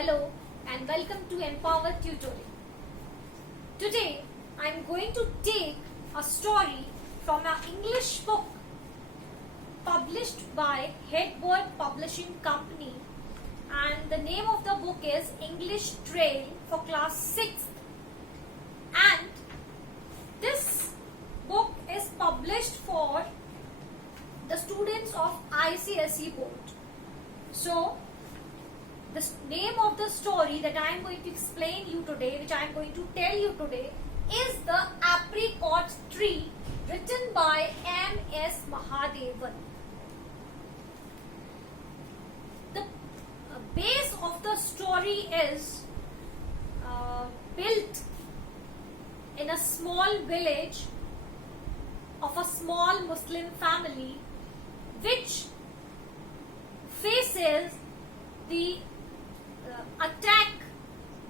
Hello and welcome to Empower Tutoring. Today I am going to take a story from an English book published by Headword Publishing Company, and the name of the book is English Trail for Class 6th, and this book is published for the students of ICSE board. So the name of the story that I am going to explain you today, which I am going to tell you today, is The Apricot Tree, written by M.S. Mahadevan. The base of the story is built in a small village of a small Muslim family which faces the attack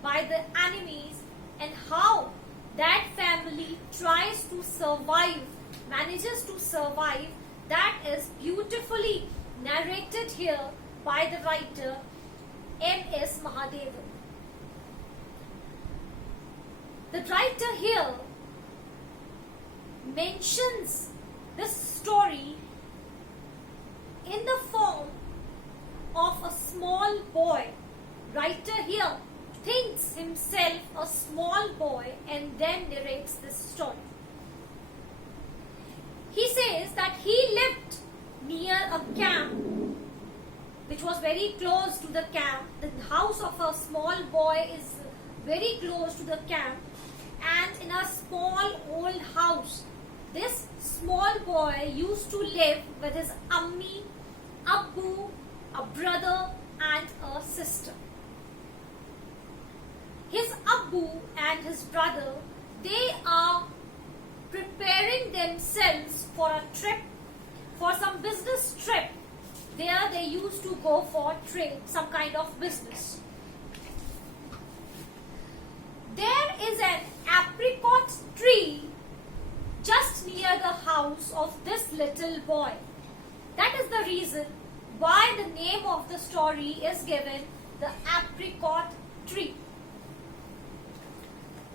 by the enemies, and how that family tries to survive, manages to survive. That is beautifully narrated here by the writer M.S. Mahadevan. The writer here mentions this story in the form of a small boy. Writer here thinks himself a small boy and then narrates this story. He says that he lived near a camp which was very close to the camp. The house of a small boy is very close to the camp, and in a small old house this small boy used to live with his ammi, abbu, a brother and a sister. His Abbu and his brother, they are preparing themselves for a trip, for some business trip. There they used to go for trade, some kind of business. There is an apricot tree just near the house of this little boy. That is the reason why the name of the story is given The Apricot Tree.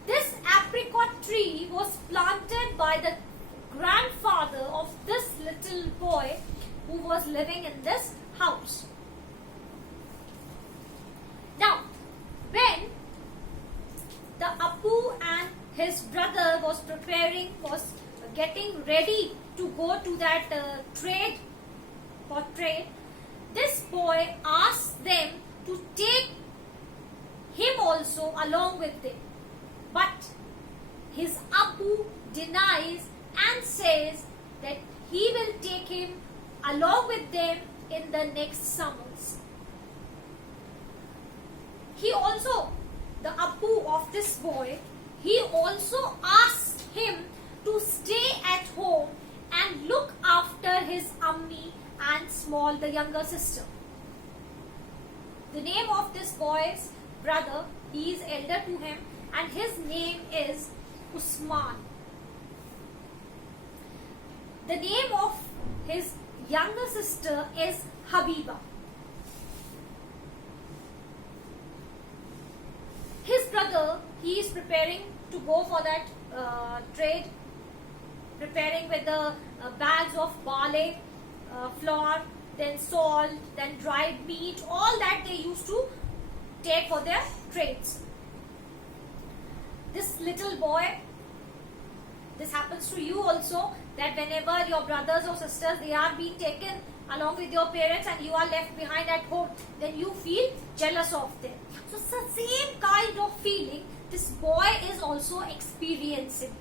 This apricot tree was planted by the grandfather of this little boy who was living in this house. Now, when the Appu and his brother was getting ready to go to that trade, this boy asked them to take him also along with them. But his Abbu denies and says that he will take him along with them in the next summers. He also, the Abbu of this boy, he also asked him to stay at home and look after his Ammi and the younger sister. The name of this boy's brother, he is elder to him, and his name is Usman. The name of his younger sister is Habiba. His brother, he is preparing to go for that trade, preparing with the bags of barley, flour, then salt, then dried meat, all that they used to take for their trades. This little boy, this happens to you also, that whenever your brothers or sisters, they are being taken along with your parents and you are left behind at home, then you feel jealous of them. So it's the same kind of feeling this boy is also experiencing.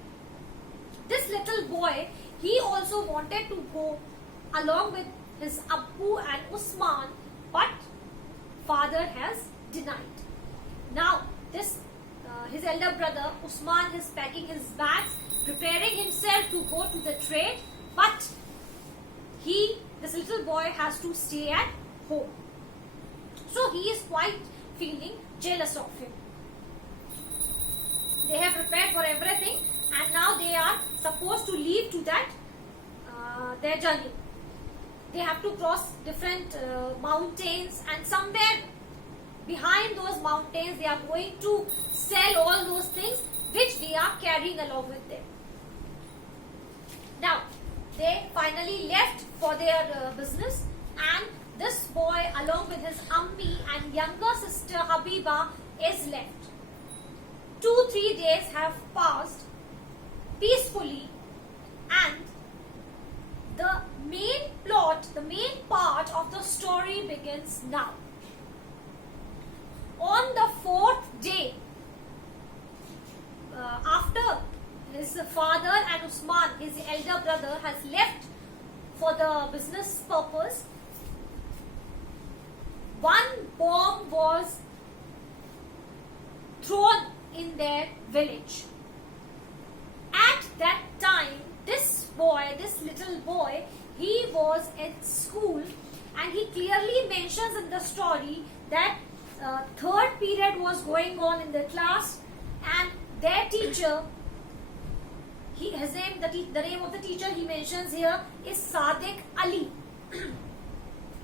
This little boy, he also wanted to go along with his Abbu and Usman, but father has denied. Now this his elder brother Usman is packing his bags, preparing himself to go to the trade, but this little boy has to stay at home. So he is quite feeling jealous of him. They have prepared for everything, and now they are supposed to leave to that their journey. They have to cross different mountains, and somewhere behind those mountains. They are going to sell all those things which they are carrying along with them. Now, they finally left for their business, and this boy along with his Ammi and younger sister Habiba is left. 2-3 days have passed peacefully, and the main plot, the main part of the story begins now. On the 4th day, after his father and Usman, his elder brother, has left for the business purpose, one bomb was thrown in their village. At that time, this little boy, he was at school, and he clearly mentions in the story that third period was going on in the class, and their teacher, the name of the teacher he mentions here is Sadiq Ali.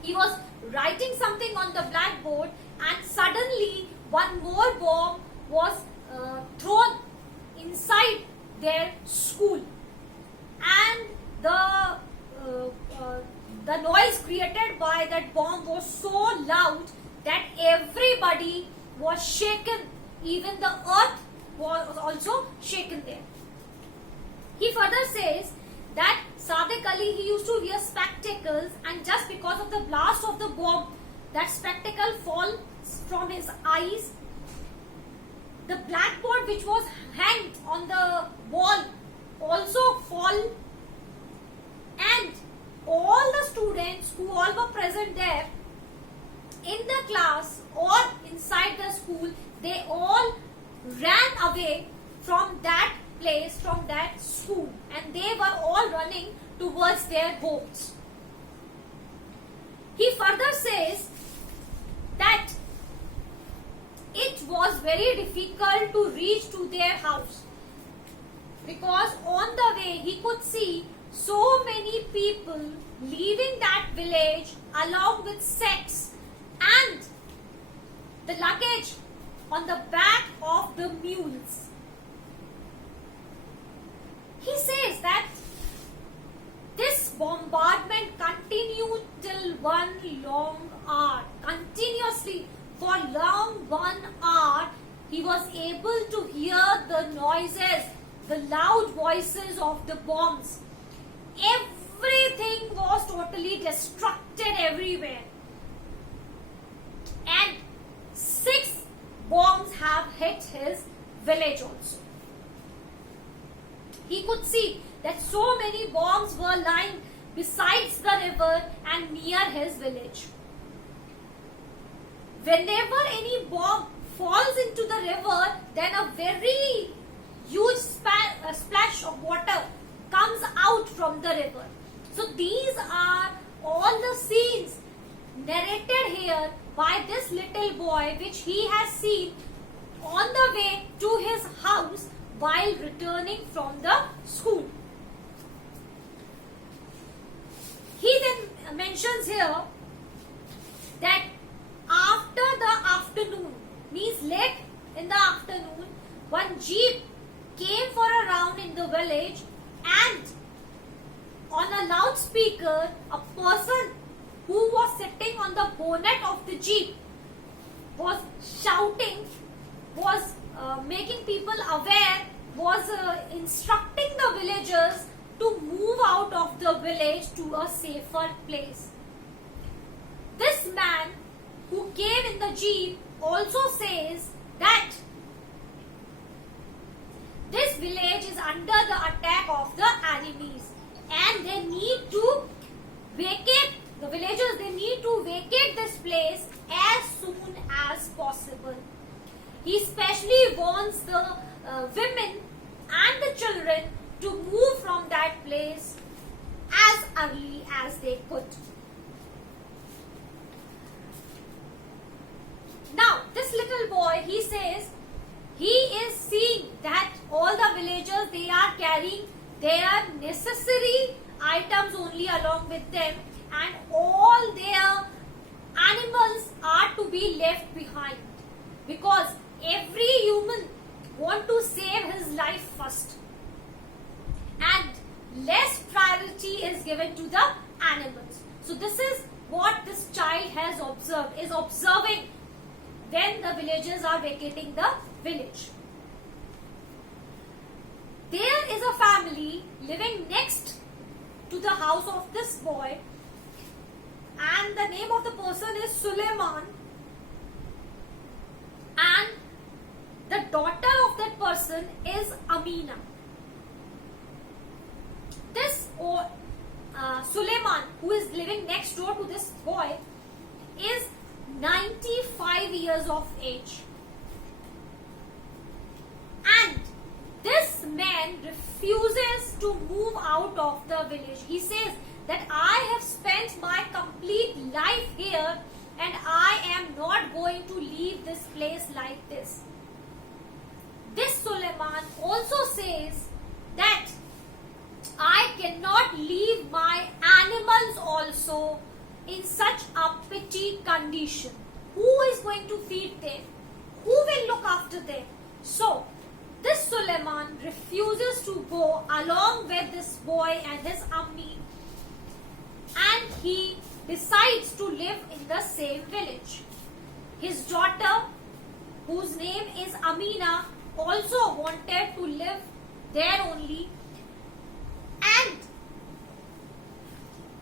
He was writing something on the blackboard, and suddenly one more bomb was thrown inside their school, and the noise created by that bomb was so loud that everybody was shaken. Even the earth was also shaken there. He further says that Sadiq Ali, he used to wear spectacles, and just because of the blast of the bomb, that spectacle falls from his eyes. The blackboard which was hanged on the wall also fall, and all the students who all were present there in the class or inside the school, they all ran away from that place, from that school, and they were all running towards their homes. He further says that it was very difficult to reach to their house, because on the way he could see so many people leaving that village along with sets and the luggage on the back of the mules. He says that this bombardment continued till one long hour. Continuously for long 1 hour, he was able to hear the noises, the loud voices of the bombs. Everything was totally destructed everywhere. And 6 bombs have hit his village also. He could see that so many bombs were lying besides the river and near his village. Whenever any bomb falls into the river, then a very huge splash of water comes out from the river. So these are all the scenes narrated here by this little boy, which he has seen on the way to his house while returning from the school. He then mentions here that after the afternoon, means late in the afternoon, one jeep came for a round in the village, and on a loudspeaker, a person who was sitting on the bonnet of the jeep was shouting, was making people aware, was instructing the villagers to move out of the village to a safer place. This man who came in the jeep also says that this village is under the attack of the enemies, and they need to vacate, the villagers, they need to vacate this place as soon as possible. He especially warns the women and the children to move from that place as early as they could. Now, this little boy, he says, he is seeing that all the villagers, they are carrying their necessary items only along with them, and all their animals are to be left behind. given to the animals. So this is what this child has observed, is observing when the villagers are vacating the village. There is a family living next to the house of this boy, and the name of the person is Suleiman, and the daughter of that person is Amina. This Suleiman, who is living next door to this boy, is 95 years of age, and this man refuses to move out of the village. He says that I have spent my complete life here and I am not going to leave this place like this. This Suleiman also says that I cannot leave my animals also in such a petty condition. Who is going to feed them? Who will look after them? So, this Suleiman refuses to go along with this boy and his Ammi, and he decides to live in the same village. His daughter, whose name is Amina, also wanted to live there only, and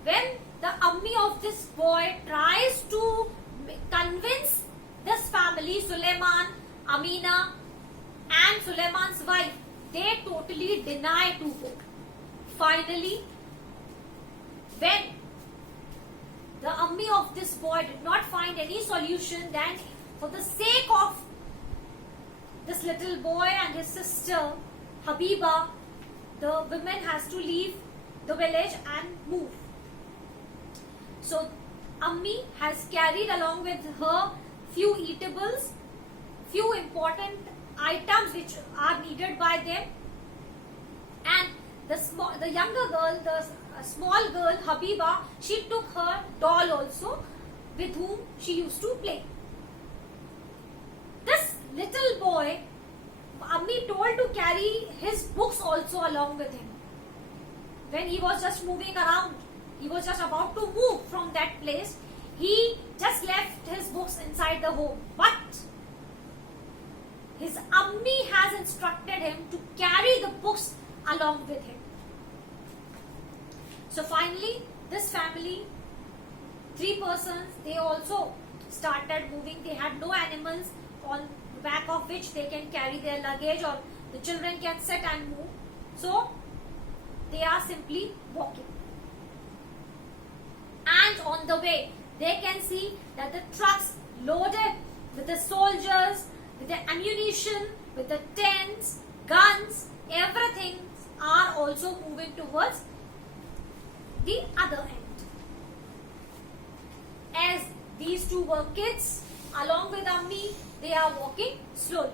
when the Ammi of this boy tries to convince this family, Suleiman, Amina and Suleiman's wife, they totally deny to go. Finally, when the Ammi of this boy did not find any solution, then for the sake of this little boy and his sister Habiba, the woman has to leave the village and move. So Ammi has carried along with her few eatables, few important items which are needed by them, and the younger girl, the small girl Habiba, she took her doll also with whom she used to play. This little boy, Ammi told to carry his books also along with him. When he was just moving around, he was just about to move from that place, he just left his books inside the home. But his Ammi has instructed him to carry the books along with him. So finally, this family, 3 persons, they also started moving. They had no animals on the back of which they can carry their luggage or the children can sit and move. So they are simply walking. And on the way, they can see that the trucks loaded with the soldiers, with the ammunition, with the tents, guns, everything are also moving towards the other end. As these 2 were kids, along with Ammi, they are walking slowly.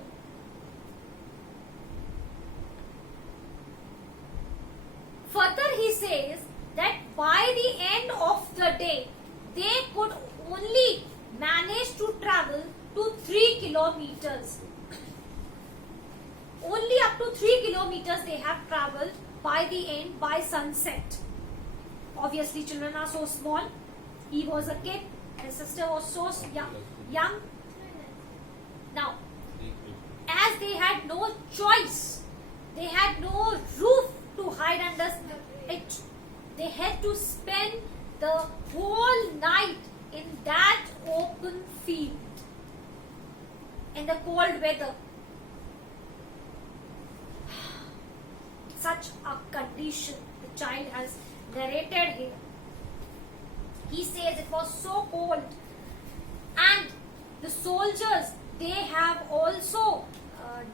Further, he says that by the end of the day, they could only manage to travel to 3 kilometers. Only up to 3 kilometers they have traveled by the end, by sunset. Obviously, children are so small. He was a kid. His sister was so young. Now, as they had no choice, they had no roof to hide under it. They had to spend the whole night in that open field in the cold weather. Such a condition the child has narrated here. He says it was so cold, and the soldiers, they have also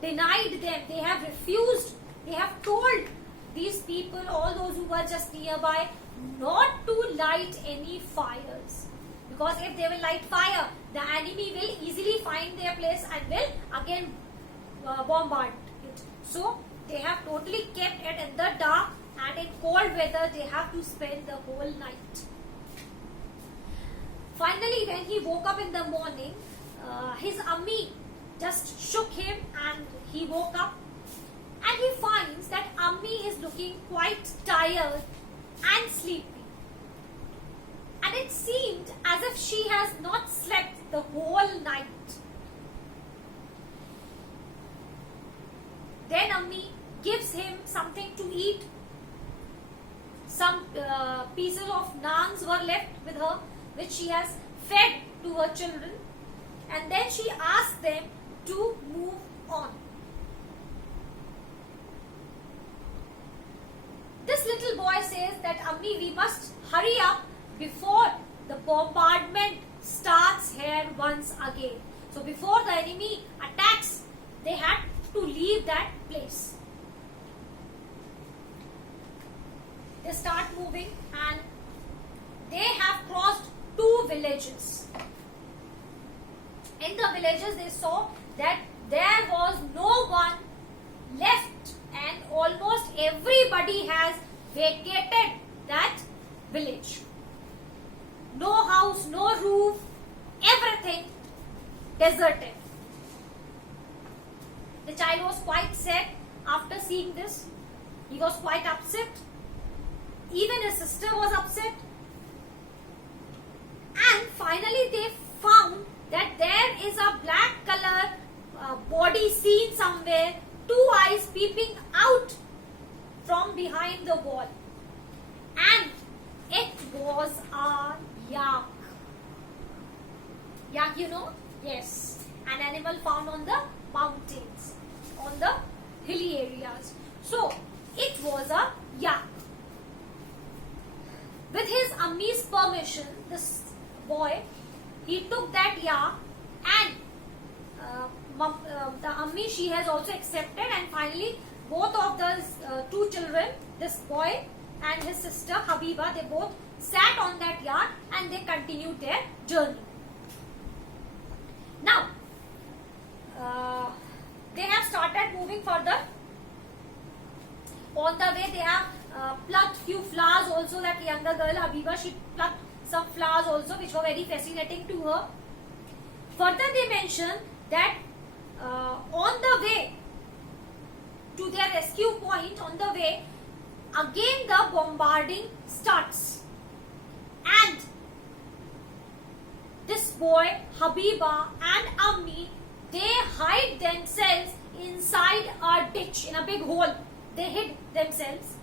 denied them. They have refused. They have told these people, all those who were just nearby, not to light any fires, because if they will light fire, the enemy will easily find their place and will again bombard it. So they have totally kept it in the dark, and in cold weather they have to spend the whole night. Finally, when he woke up in the morning, his Ammi just shook him and he woke up, and he finds that Ammi is looking quite tired and sleepy. And it seemed as if she has not slept the whole night. Then Ammi gives him something to eat. Some pieces of naans were left with her, which she has fed to her children. And then she asks them to move on. This little boy says that, Ammi, we must hurry up before the bombardment starts here once again. So before the enemy attacks, they had to leave that place. They start moving and they have crossed 2 villages. In the villages they saw that there was no one left and almost everybody has vacated that village. No house, no roof, everything deserted. The child was quite sad after seeing this. He was quite upset. Even his sister was upset. And finally they found that there is a black color body seen somewhere, 2 eyes peeping out from behind the wall. And it was a yak. Yak, you know? Yes. An animal found on the mountains, on the hilly areas. So, it was a yak. With his Ammi's permission, this boy, he took that yak and the Ammi, she has also accepted, and finally both of those 2 children, this boy and his sister Habiba, they both sat on that yak and they continued their journey. Now, they have started moving further. On the way, they have plucked few flowers also. That younger girl Habiba, she plucked some flowers also, which were very fascinating to her. Further, they mention that on the way to their rescue point, on the way, again the bombarding starts. And this boy, Habiba and Ammi, they hide themselves inside a ditch, in a big hole. They hid themselves.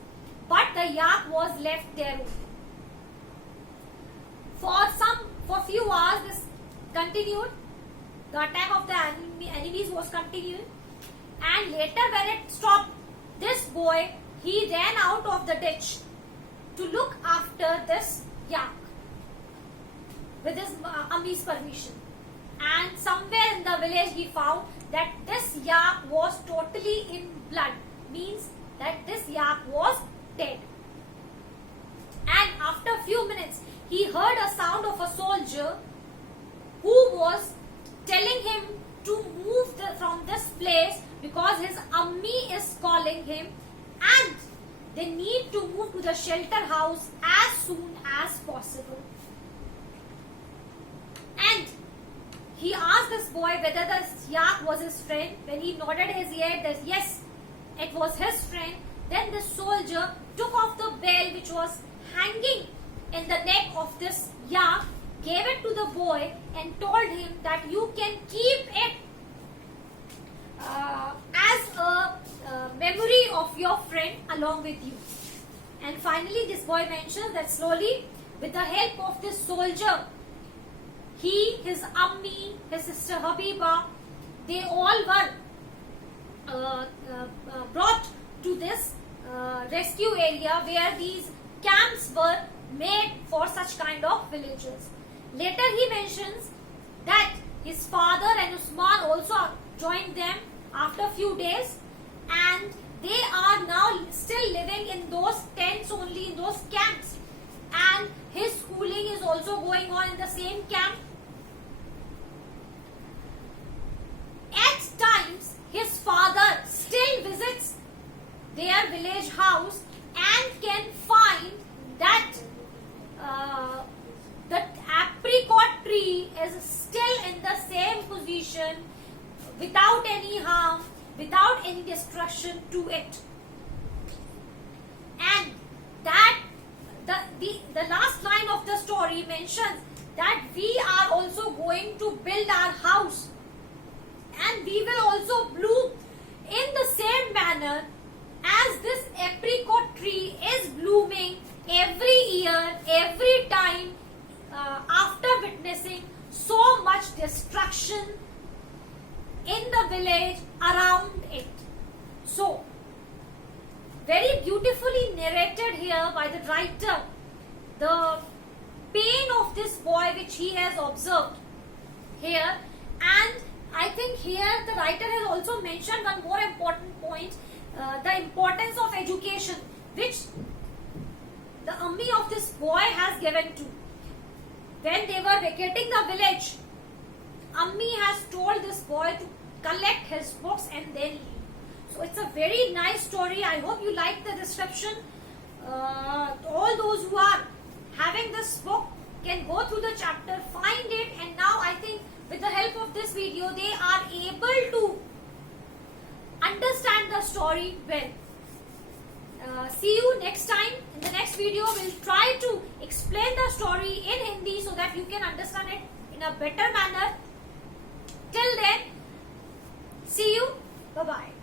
But the yak was left there. For few hours this continued. The attack of the enemies was continuing. And later when it stopped, this boy, he ran out of the ditch to look after this yak with his Ammi's permission. And somewhere in the village he found that this yak was totally in blood. Means that this yak was dead. And after a few minutes, he heard a sound of a soldier who was telling him to move from this place because his Ammi is calling him and they need to move to the shelter house as soon as possible. And he asked this boy whether the yak was his friend. When he nodded his head that yes, it was his friend, then the soldier took off the bell which was hanging in the neck of this yak, gave it to the boy and told him that you can keep it as a memory of your friend along with you. And finally this boy mentions that slowly, with the help of this soldier, he, his Ammi, his sister Habiba, they all were brought to this rescue area where these camps were made for such kind of villages. Later he mentions that his father and Usman also joined them after a few days, and they are now still living in those tents only, in those camps, and his schooling is also going on in the same camp. At times his father still visits their village house and can find that the apricot tree is still in the same position, without any harm, without any destruction to it. And that the last line of the story mentions that we are also going to build our house, and we will also bloom in the same manner as this apricot tree is blooming every year, every time, after witnessing so much destruction in the village around it. So, very beautifully narrated here by the writer, the pain of this boy which he has observed here. And I think here the writer has also mentioned one more important point, the importance of education, which the Ammi of this boy has given to. When they were vacating the village, Ammi has told this boy to collect his books and then leave. So it's a very nice story. I hope you like the description. All those who are having this book can go through the chapter, find it, and now I think with the help of this video they are able to understand the story well. See you next time. In the next video, we'll try to explain the story in Hindi so that you can understand it in a better manner. Till then, see you. Bye-bye.